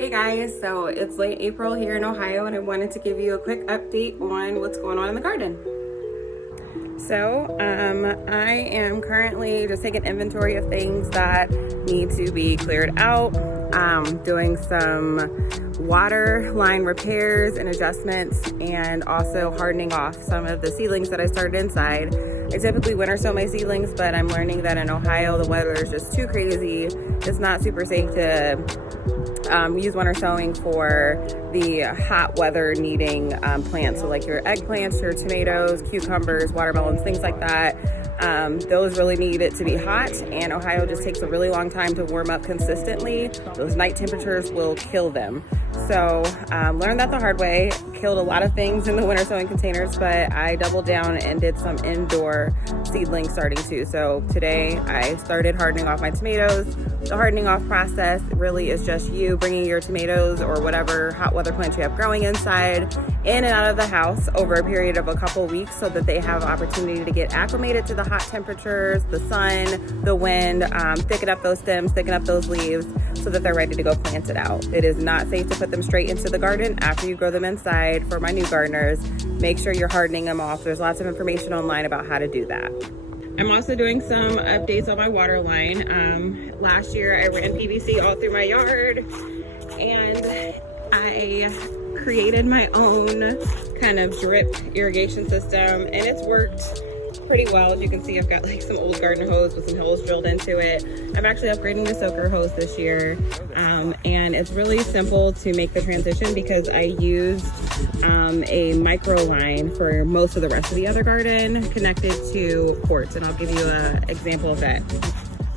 Hey guys, so it's late April here in Ohio and I wanted to give you a quick update on what's going on in the garden. So I am currently just taking inventory of things that need to be cleared out, doing some water line repairs and adjustments, and also hardening off some of the seedlings that I started inside. I typically winter sow my seedlings, but I'm learning that in Ohio the weather is just too crazy. It's not super safe to use winter sowing for the hot weather needing plants. So like your eggplants, your tomatoes, cucumbers, watermelons, things like that. Those really need it to be hot, and Ohio just takes a really long time to warm up consistently. Those night temperatures will kill them. So learned that the hard way. Killed a lot of things in the winter sowing containers, but I doubled down and did some indoor seedling starting too. So today I started hardening off my tomatoes. The hardening off process really is just you bringing your tomatoes or whatever hot weather plants you have growing inside in and out of the house over a period of a couple weeks so that they have opportunity to get acclimated to the hot temperatures, the sun, the wind, thicken up those stems, thicken up those leaves so that they're ready to go planted out. It is not safe to put them straight into the garden after you grow them inside. For my new gardeners, make sure you're hardening them off. There's lots of information online about how to do that. I'm also doing some updates on my water line. Last year I ran PVC all through my yard and I created my own kind of drip irrigation system, and it's worked pretty well. As you can see, I've got like some old garden hose with some holes drilled into it. I'm actually upgrading the soaker hose this year, and it's really simple to make the transition because I used a micro line for most of the rest of the other garden connected to ports, and I'll give you an example of that.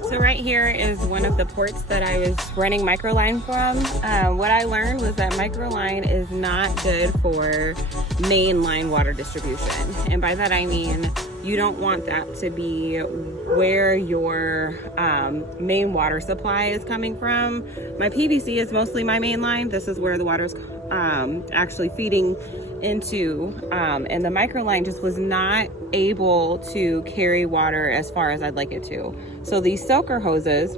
So right here is one of the ports that I was running microline from. What I learned was that microline is not good for mainline water distribution. And by that I mean, you don't want that to be where your main water supply is coming from. My PVC is mostly my main line. This is where the water's actually feeding into, and the microline just was not able to carry water as far as I'd like it to. So these soaker hoses,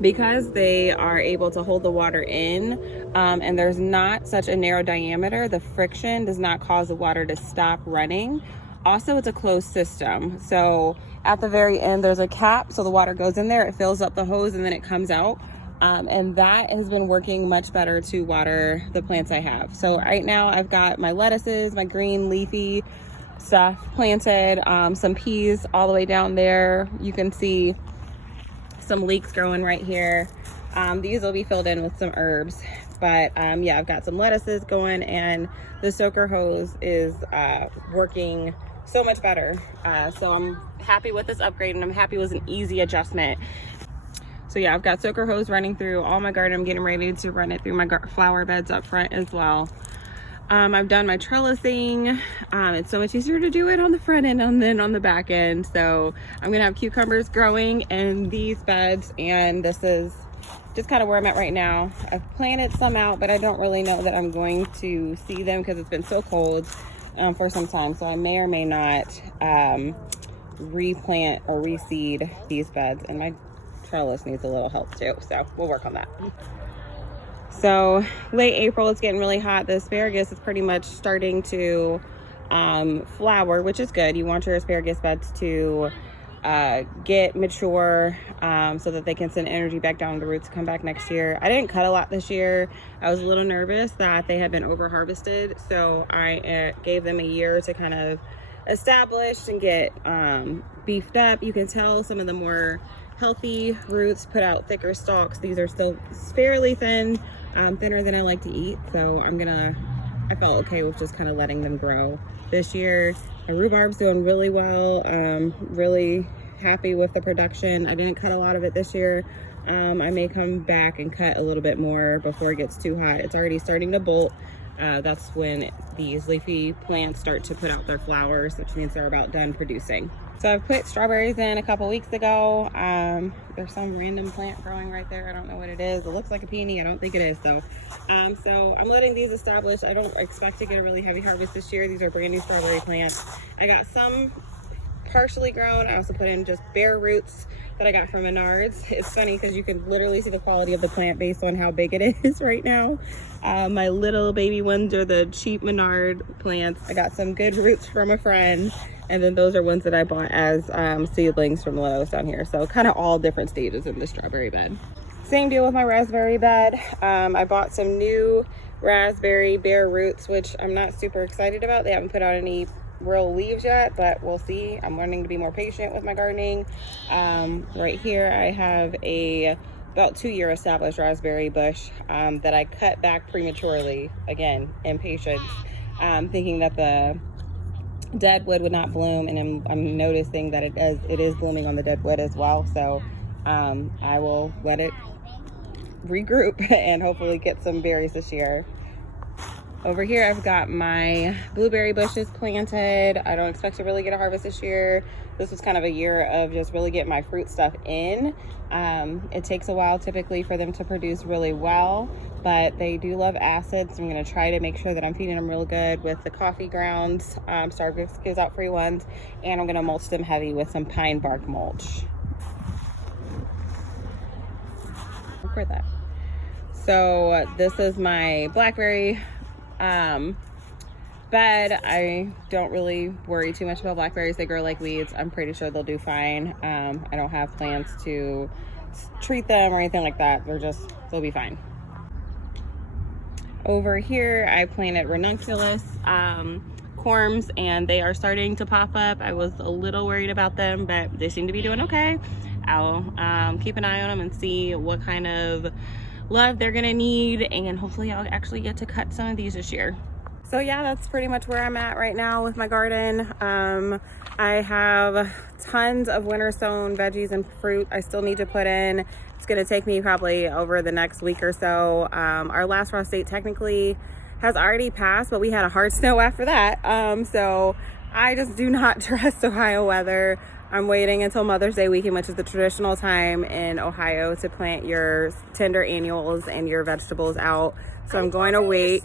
because they are able to hold the water in, and there's not such a narrow diameter, the friction does not cause the water to stop running. Also, it's a closed system. So at the very end, there's a cap, so the water goes in there, it fills up the hose, and then it comes out. And that has been working much better to water the plants I have. So right now I've got my lettuces, my green leafy stuff planted, some peas all the way down there. You can see some leeks growing right here. These will be filled in with some herbs. But yeah, I've got some lettuces going, and the soaker hose is working so much better. So I'm happy with this upgrade, and I'm happy it was an easy adjustment. So yeah, I've got soaker hose running through all my garden. I'm getting ready to run it through my flower beds up front as well. I've done my trellising. It's so much easier to do it on the front end and then on the back end. So I'm gonna have cucumbers growing in these beds, and this is just kind of where I'm at right now. I've planted some out, but I don't really know that I'm going to see them because it's been so cold for some time. So I may or may not replant or reseed these beds, and my trellis needs a little help too, so we'll work on that. So late April, it's getting really hot. The asparagus is pretty much starting to flower, which is good. You want your asparagus beds to get mature so that they can send energy back down the roots to come back next year. I didn't cut a lot this year. I was a little nervous that they had been over harvested, so I gave them a year to kind of establish and get beefed up. You can tell some of the more healthy roots put out thicker stalks. These are still fairly thin, thinner than I like to eat. So I felt okay with just kind of letting them grow this year. My rhubarb's doing really well. Really happy with the production. I didn't cut a lot of it this year. I may come back and cut a little bit more before it gets too hot. It's already starting to bolt. That's when these leafy plants start to put out their flowers, which means they're about done producing. So I've put strawberries in a couple weeks ago. There's some random plant growing right there. I don't know what it is. It looks like a peony. I don't think it is though. So I'm letting these establish. I don't expect to get a really heavy harvest this year. These are brand new strawberry plants. I got some partially grown. I also put in just bare roots that I got from Menards. It's funny because you can literally see the quality of the plant based on how big it is right now. My little baby ones are the cheap Menard plants. I got some good roots from a friend, and then those are ones that I bought as seedlings from Lowe's down here. So kind of all different stages in the strawberry bed. Same deal with my raspberry bed. I bought some new raspberry bare roots, which I'm not super excited about. They haven't put out any real leaves yet, but we'll see. I'm learning to be more patient with my gardening. Right here I have a about 2-year established raspberry bush that I cut back prematurely, again, impatience, thinking that the dead wood would not bloom, and I'm noticing that it is blooming on the dead wood as well. So I will let it regroup and hopefully get some berries this year. Over here I've got my blueberry bushes planted. I don't expect to really get a harvest this year. This was kind of a year of just really getting my fruit stuff in. It takes a while typically for them to produce really well, but they do love acids. So I'm going to try to make sure that I'm feeding them real good with the coffee grounds. Starbucks gives out free ones, and I'm going to mulch them heavy with some pine bark mulch. Look for that. So this is my blackberry bed. I don't really worry too much about blackberries. They grow like weeds. I'm pretty sure they'll do fine. I don't have plans to treat them or anything like that. They'll be fine. Over here I planted ranunculus corms, and they are starting to pop up. I was a little worried about them, but they seem to be doing okay. I'll keep an eye on them and see what kind of love they're gonna need, and hopefully I'll actually get to cut some of these this year. So yeah, that's pretty much where I'm at right now with my garden. I have tons of winter sown veggies and fruit I still need to put in. It's gonna take me probably over the next week or so. Our last frost date technically has already passed, but we had a hard snow after that. So I just do not trust Ohio weather. I'm waiting until Mother's Day weekend, which is the traditional time in Ohio to plant your tender annuals and your vegetables out. So I'm going to wait.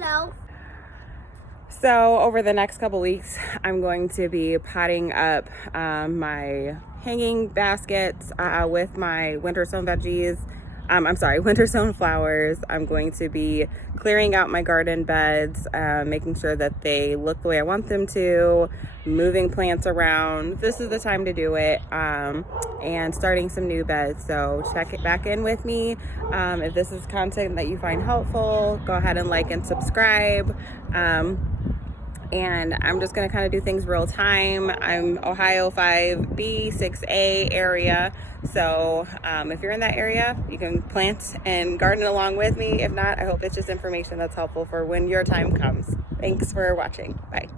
So over the next couple weeks, I'm going to be potting up my hanging baskets with my winter sown veggies. Winter sown flowers. I'm going to be clearing out my garden beds, making sure that they look the way I want them to, moving plants around. This is the time to do it, and starting some new beds. So check it back in with me. If this is content that you find helpful, go ahead and like and subscribe. And I'm just gonna kind of do things real time. I'm Ohio 5B, 6A area. So if you're in that area, you can plant and garden along with me. If not, I hope it's just information that's helpful for when your time comes. Thanks for watching. Bye.